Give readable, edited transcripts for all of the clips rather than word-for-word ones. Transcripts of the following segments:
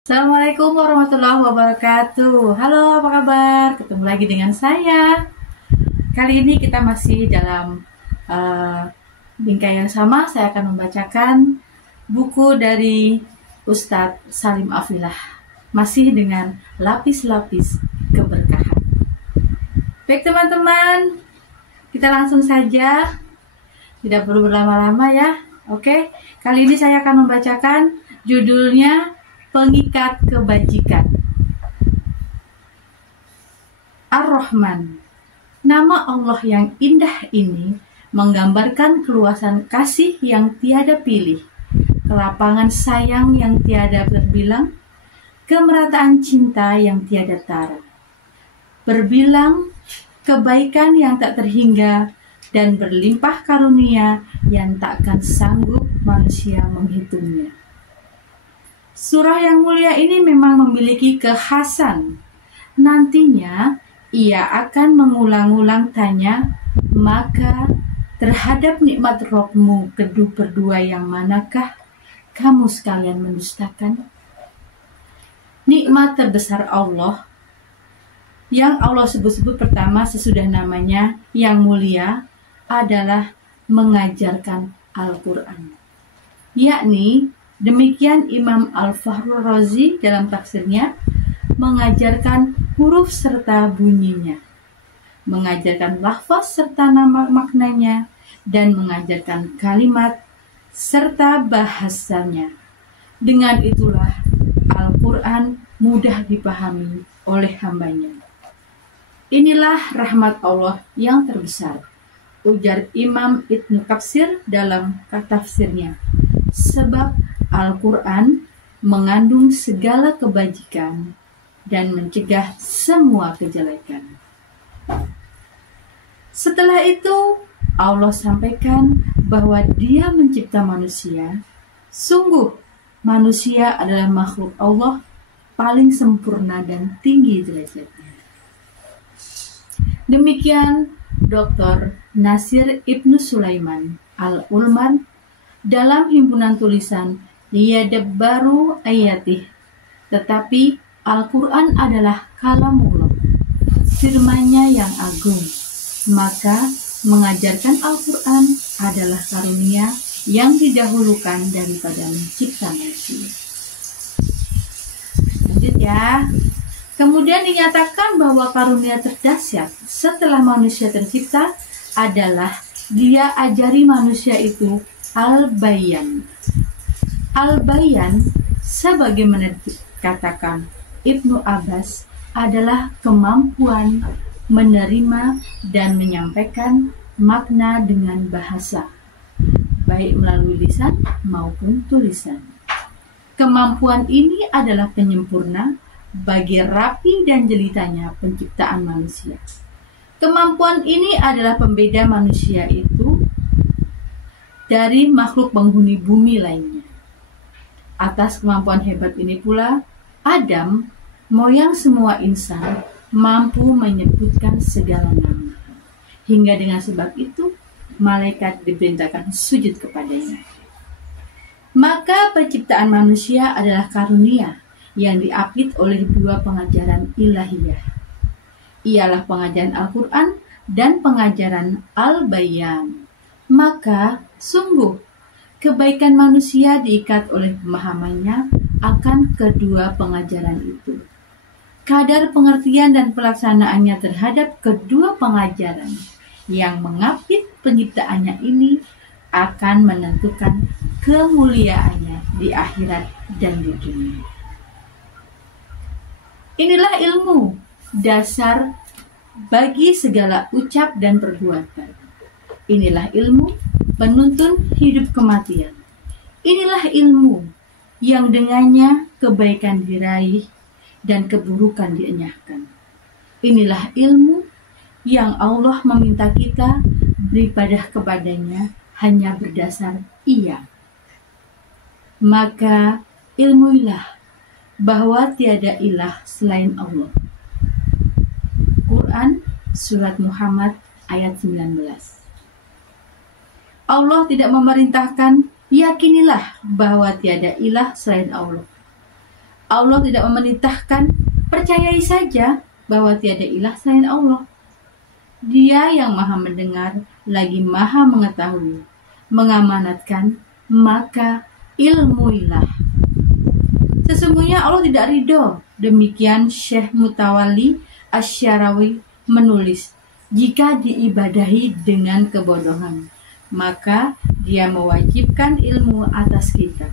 Assalamualaikum warahmatullahi wabarakatuh. Halo, apa kabar? Ketemu lagi dengan saya. Kali ini kita masih dalam bingkai yang sama. Saya akan membacakan buku dari Ustadz Salim Afilah. Masih dengan lapis-lapis keberkahan. Baik teman-teman, kita langsung saja. Tidak perlu berlama-lama ya. Oke, kali ini saya akan membacakan judulnya Pengikat Kebajikan. Ar-Rahman. Nama Allah yang indah ini menggambarkan keluasan kasih yang tiada pilih, kelapangan sayang yang tiada terbilang, kemerataan cinta yang tiada tara, berbilang kebaikan yang tak terhingga, dan berlimpah karunia yang takkan sanggup manusia menghitungnya. Surah yang mulia ini memang memiliki kekhasan. Nantinya ia akan mengulang-ulang tanya, maka terhadap nikmat Rabbmu kedua berdua yang manakah kamu sekalian mendustakan? Nikmat terbesar Allah yang Allah sebut-sebut pertama sesudah namanya yang mulia adalah mengajarkan Al-Quran. Yakni demikian Imam Al-Fakhrur Razi dalam tafsirnya, mengajarkan huruf serta bunyinya, mengajarkan lafaz serta nama maknanya, dan mengajarkan kalimat serta bahasanya. Dengan itulah Al-Quran mudah dipahami oleh hambanya. Inilah rahmat Allah yang terbesar, ujar Imam Ibnu Katsir dalam tafsirnya. Sebab Al-Quran mengandung segala kebajikan dan mencegah semua kejelekan. Setelah itu, Allah sampaikan bahwa Dia mencipta manusia. Sungguh, manusia adalah makhluk Allah paling sempurna dan tinggi derajatnya. Demikian Dr. Nasir Ibnu Sulaiman Al-Ulman dalam himpunan tulisan Liyadabbaru ayatih. Tetapi Al-Quran adalah kalamullah, firman-Nya yang agung. Maka mengajarkan Al-Quran adalah karunia yang didahulukan daripada mencipta manusia. Lanjut ya. Kemudian dinyatakan bahwa karunia terdahsyat setelah manusia tercipta adalah Dia ajari manusia itu al-bayan. Al-bayan, sebagaimana dikatakan Ibnu Abbas, adalah kemampuan menerima dan menyampaikan makna dengan bahasa, baik melalui lisan maupun tulisan. Kemampuan ini adalah penyempurna bagi rapi dan jelitanya penciptaan manusia. Kemampuan ini adalah pembeda manusia itu dari makhluk penghuni bumi lainnya. Atas kemampuan hebat ini pula, Adam, moyang semua insan, mampu menyebutkan segala nama. Hingga dengan sebab itu, malaikat diperintahkan sujud kepadanya. Maka penciptaan manusia adalah karunia yang diapit oleh dua pengajaran ilahiyah. Ialah pengajaran Al-Quran dan pengajaran Al-Bayan. Maka, sungguh, kebaikan manusia diikat oleh pemahamannya akan kedua pengajaran itu. Kadar pengertian dan pelaksanaannya terhadap kedua pengajaran yang mengapit penciptaannya ini akan menentukan kemuliaannya di akhirat dan di dunia. Inilah ilmu dasar bagi segala ucap dan perbuatan. Inilah ilmu penuntun hidup kematian. Inilah ilmu yang dengannya kebaikan diraih dan keburukan dienyahkan. Inilah ilmu yang Allah meminta kita beribadah kepadanya hanya berdasar iya. Maka ilmuilah bahwa tiada ilah selain Allah. Quran Surat Muhammad ayat 19. Allah tidak memerintahkan, yakinilah bahwa tiada ilah selain Allah. Allah tidak memerintahkan, percayai saja bahwa tiada ilah selain Allah. Dia yang maha mendengar, lagi maha mengetahui, mengamanatkan, maka ilmuilah. Sesungguhnya Allah tidak ridho. Demikian Syekh Mutawalli Asy-Syarawi menulis, jika diibadahi dengan kebodohan, maka dia mewajibkan ilmu atas kita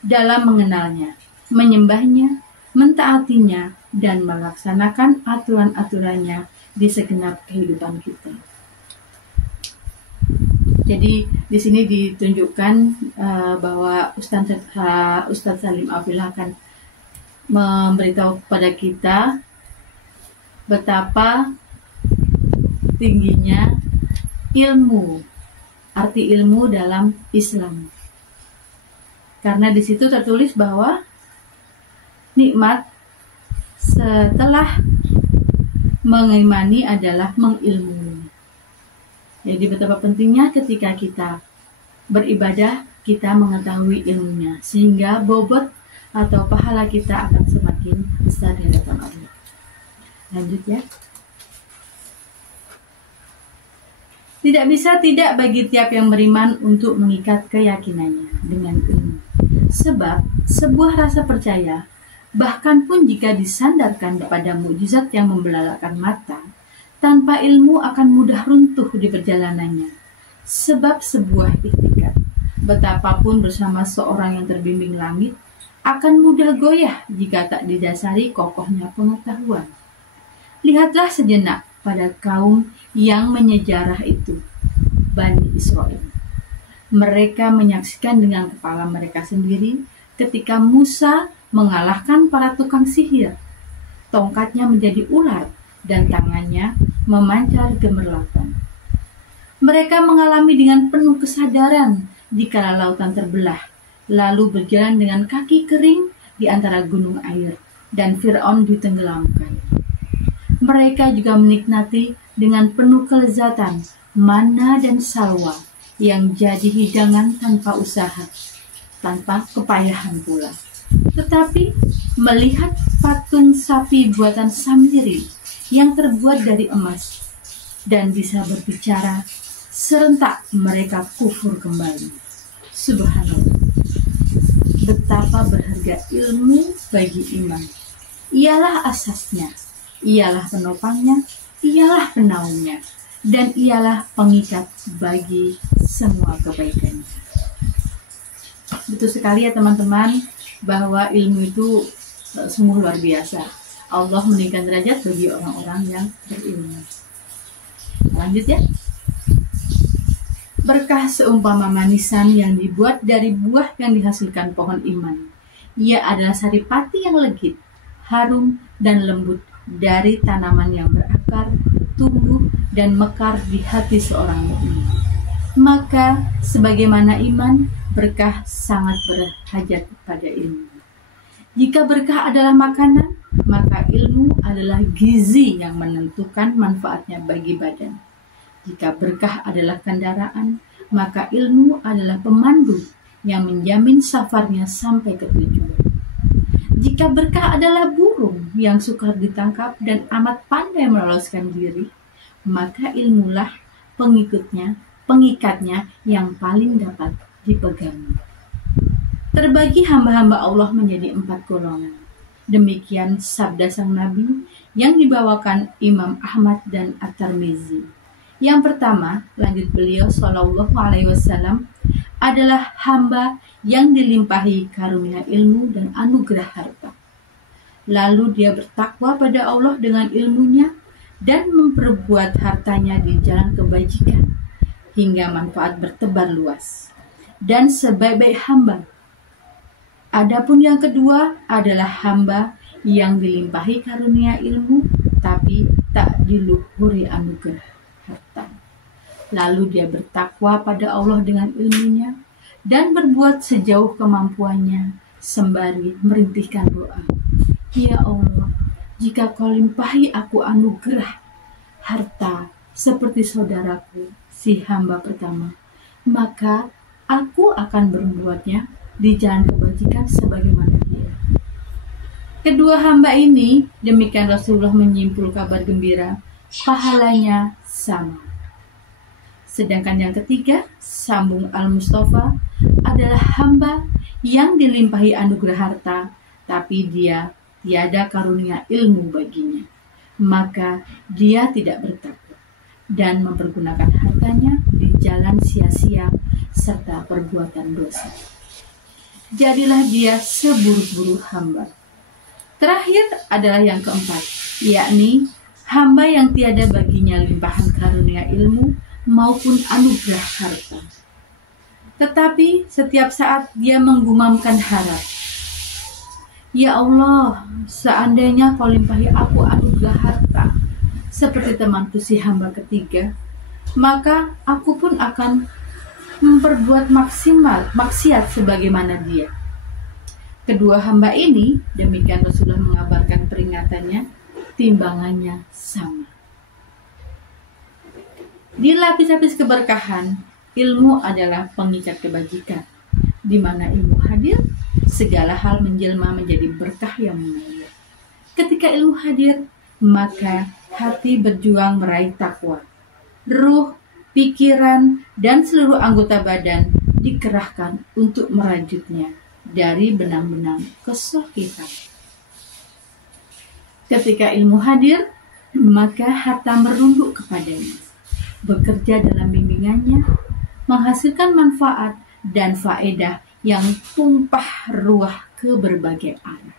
dalam mengenalnya, menyembahnya, mentaatinya, dan melaksanakan aturan-aturannya di segenap kehidupan kita. Jadi di sini ditunjukkan bahwa Ustadz Salim Afillah akan memberitahu kepada kita betapa tingginya ilmu, arti ilmu dalam Islam. Karena di situ tertulis bahwa nikmat setelah mengimani adalah mengilmui. Jadi betapa pentingnya ketika kita beribadah, kita mengetahui ilmunya, sehingga bobot atau pahala kita akan semakin besar di hadapan Allah. Lanjut ya. Tidak bisa tidak bagi tiap yang beriman untuk mengikat keyakinannya dengan ilmu. Sebab sebuah rasa percaya, bahkan pun jika disandarkan kepada mukjizat yang membelalakan mata, tanpa ilmu akan mudah runtuh di perjalanannya. Sebab sebuah iktikad, betapapun bersama seorang yang terbimbing langit, akan mudah goyah jika tak didasari kokohnya pengetahuan. Lihatlah sejenak pada kaum yang menyejarah itu, Bani Israel. Mereka menyaksikan dengan kepala mereka sendiri ketika Musa mengalahkan para tukang sihir. Tongkatnya menjadi ular dan tangannya memancar gemerlapan. Mereka mengalami dengan penuh kesadaran dikala lautan terbelah, lalu berjalan dengan kaki kering di antara gunung air, dan Fir'aun ditenggelamkan. Mereka juga menikmati dengan penuh kelezatan mana dan salwa yang jadi hidangan tanpa usaha, tanpa kepayahan pula. Tetapi melihat patung sapi buatan Samiri yang terbuat dari emas dan bisa berbicara, serentak mereka kufur kembali. Subhanallah. Betapa berharga ilmu bagi iman. Ialah asasnya, ialah penopangnya, ialah penaungnya, dan ialah pengikat bagi semua kebaikan. Betul sekali ya teman-teman, bahwa ilmu itu sungguh luar biasa. Allah meninggikan derajat bagi orang-orang yang berilmu. Lanjut ya. Berkah seumpama manisan yang dibuat dari buah yang dihasilkan pohon iman. Ia adalah saripati yang legit, harum dan lembut dari tanaman yang berakar, tumbuh dan mekar di hati seorang mukmin. Maka sebagaimana iman, berkah sangat berhajat pada ilmu. Jika berkah adalah makanan, maka ilmu adalah gizi yang menentukan manfaatnya bagi badan. Jika berkah adalah kendaraan, maka ilmu adalah pemandu yang menjamin safarnya sampai ke tujuan. Jika berkah adalah burung yang sukar ditangkap dan amat pandai meloloskan diri, maka ilmulah pengikatnya yang paling dapat dipegang. Terbagi hamba-hamba Allah menjadi 4 golongan. Demikian sabda sang Nabi yang dibawakan Imam Ahmad dan At-Tirmizi. Yang pertama, lanjut beliau Shallallahu Alaihi Wasallam, adalah hamba yang dilimpahi karunia ilmu dan anugerah harta. Lalu dia bertakwa pada Allah dengan ilmunya dan memperbuat hartanya di jalan kebajikan hingga manfaat bertebar luas. Dan sebaik-baik hamba. Adapun yang kedua adalah hamba yang dilimpahi karunia ilmu tapi tak diluhuri anugerah harta. Lalu dia bertakwa pada Allah dengan ilmunya dan berbuat sejauh kemampuannya sembari merintihkan doa. Ya Allah, jika kau limpahi aku anugerah harta seperti saudaraku, si hamba pertama, maka aku akan berbuatnya di jalan kebajikan sebagaimana dia. Kedua hamba ini, demikian Rasulullah menyimpul kabar gembira, pahalanya sama. Sedangkan yang ketiga, sambung Al-Mustafa, adalah hamba yang dilimpahi anugerah harta, tapi dia tiada karunia ilmu baginya. Maka dia tidak bertakwa dan mempergunakan hartanya di jalan sia-sia serta perbuatan dosa. Jadilah dia seburuk-buruk hamba. Terakhir adalah yang keempat, yakni hamba yang tiada baginya limpahan karunia ilmu maupun anugerah harta. Tetapi setiap saat dia menggumamkan harap, ya Allah, seandainya kau limpahi aku anugerah harta seperti temanku si hamba ketiga, maka aku pun akan memperbuat maksiat sebagaimana dia. Kedua hamba ini, demikian Rasulullah mengabarkan peringatannya, timbangannya sama. Di lapis-lapis keberkahan, ilmu adalah pengikat kebajikan. Di mana ilmu hadir, segala hal menjelma menjadi berkah yang mengalir. Ketika ilmu hadir, maka hati berjuang meraih takwa. Ruh, pikiran, dan seluruh anggota badan dikerahkan untuk merajutnya dari benang-benang kesohihan. Ketika ilmu hadir, maka harta merunduk kepadanya, bekerja dalam bimbingannya, menghasilkan manfaat dan faedah yang tumpah ruah ke berbagai arah.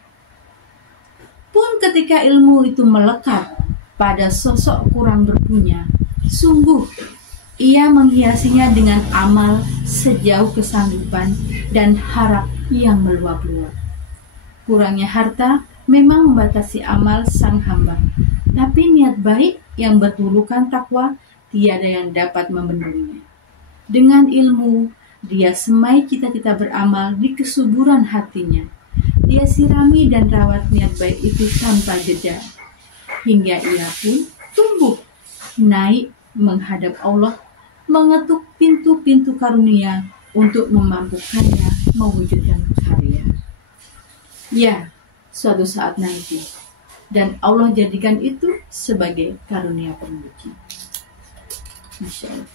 Pun ketika ilmu itu melekat pada sosok kurang berpunya, sungguh ia menghiasinya dengan amal sejauh kesanggupan dan harap yang meluap-luap. Kurangnya harta memang membatasi amal sang hamba, tapi niat baik yang bertulukan takwa tiada yang dapat membendungnya. Dengan ilmu, dia semai cita-cita beramal di kesuburan hatinya. Dia sirami dan rawat niat baik itu tanpa jeda, hingga ia pun tumbuh, naik menghadap Allah, mengetuk pintu-pintu karunia untuk memampukannya mewujudkan karya. Ya, suatu saat nanti, dan Allah jadikan itu sebagai karunia pemuji. Masya Allah.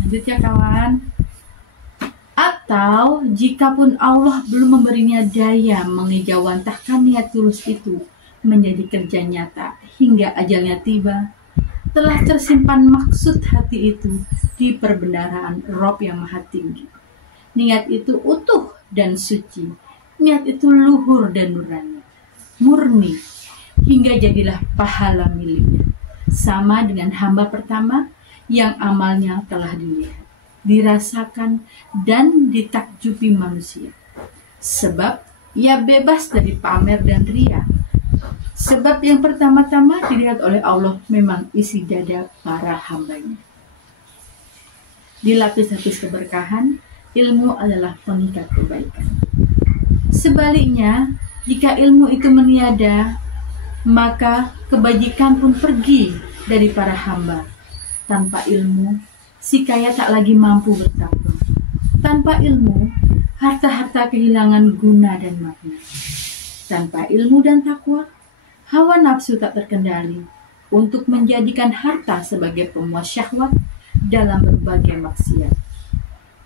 Lanjut ya kawan. Atau jikapun Allah belum memberinya daya mengejawantahkan niat tulus itu menjadi kerja nyata hingga ajalnya tiba, telah tersimpan maksud hati itu di perbendaharaan Rob yang maha tinggi. Niat itu utuh dan suci, niat itu luhur dan nurani, murni, hingga jadilah pahala miliknya. Sama dengan hamba pertama yang amalnya telah dilihat, dirasakan, dan ditakjubi manusia. Sebab ia bebas dari pamer dan ria. Sebab yang pertama-tama dilihat oleh Allah memang isi dada para hambanya. Di lapis-lapis keberkahan, ilmu adalah pengikat kebaikan. Sebaliknya, jika ilmu itu meniada, maka kebajikan pun pergi dari para hamba. Tanpa ilmu, si kaya tak lagi mampu bertakwa. Tanpa ilmu, harta-harta kehilangan guna dan makna. Tanpa ilmu dan takwa, hawa nafsu tak terkendali untuk menjadikan harta sebagai pemuas syahwat dalam berbagai maksiat.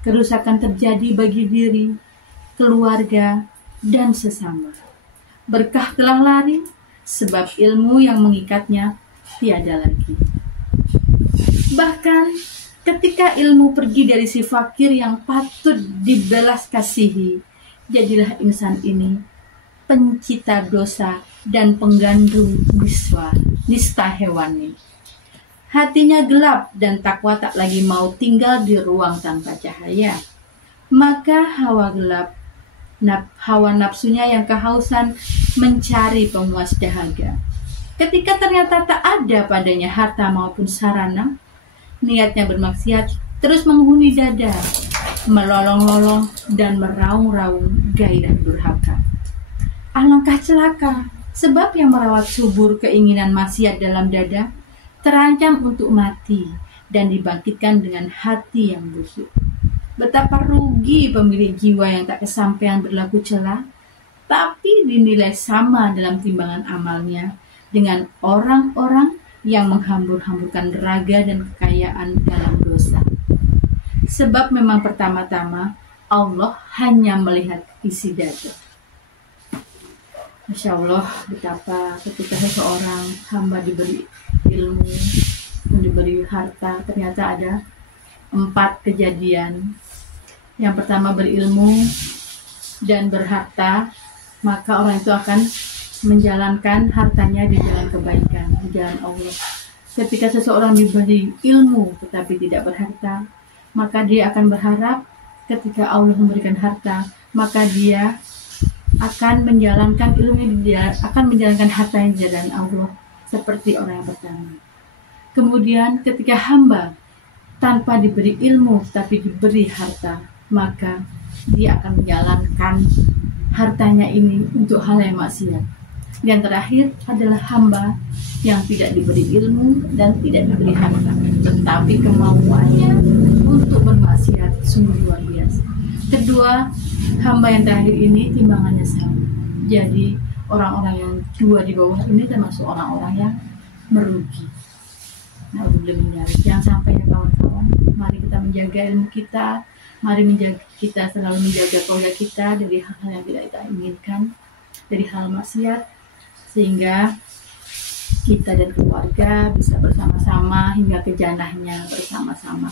Kerusakan terjadi bagi diri, keluarga, dan sesama. Berkah telah lari, sebab ilmu yang mengikatnya tiada lagi. Bahkan ketika ilmu pergi dari si fakir yang patut dibelas kasihi, jadilah insan ini pencipta dosa dan penggandung nista hewani. Hatinya gelap dan takwa tak lagi mau tinggal di ruang tanpa cahaya. Maka hawa nafsunya yang kehausan mencari pemuas dahaga. Ketika ternyata tak ada padanya harta maupun sarana, niatnya bermaksiat terus menghuni dada, melolong-lolong dan meraung-raung gairah durhaka. Alangkah celaka, sebab yang merawat subur keinginan maksiat dalam dada terancam untuk mati dan dibangkitkan dengan hati yang busuk. Betapa rugi pemilik jiwa yang tak kesampaian berlaku celah, tapi dinilai sama dalam timbangan amalnya dengan orang-orang yang menghambur-hamburkan raga dan kekayaan dalam dosa. Sebab memang pertama-tama Allah hanya melihat isi dada. Masya Allah, betapa ketika seseorang hamba diberi ilmu, diberi harta, ternyata ada 4 kejadian. Yang pertama, berilmu dan berharta, maka orang itu akan menjalankan hartanya di jalan kebaikan, di jalan Allah. Ketika seseorang diberi ilmu tetapi tidak berharta, maka dia akan berharap ketika Allah memberikan harta, maka dia akan menjalankan ilmunya, akan menjalankan hartanya di jalan Allah, seperti orang yang pertama. Kemudian ketika hamba tanpa diberi ilmu tapi diberi harta, maka dia akan menjalankan hartanya ini untuk hal yang maksiat. Yang terakhir adalah hamba yang tidak diberi ilmu dan tidak diberi harta, tetapi kemampuannya untuk bermaksiat sungguh luar biasa. Kedua, hamba yang terakhir ini timbangannya sama. Jadi orang-orang yang dua di bawah ini termasuk orang-orang yang merugi. Nah, jangan sampai ya kawan-kawan. Mari kita menjaga ilmu kita. Mari kita selalu menjaga keluarga kita dari hal-hal yang tidak kita inginkan, dari hal maksiat, sehingga kita dan keluarga bisa bersama-sama hingga ke jannahnya bersama-sama.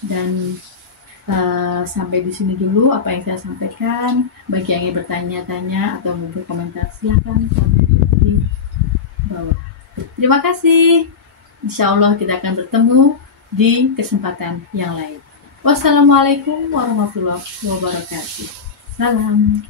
Dan sampai di sini dulu apa yang saya sampaikan. Bagi yang ingin bertanya-tanya atau mau berkomentar, silakan komen di bawah. Terima kasih. Insya Allah kita akan bertemu di kesempatan yang lain. Wassalamualaikum warahmatullahi wabarakatuh. Salam.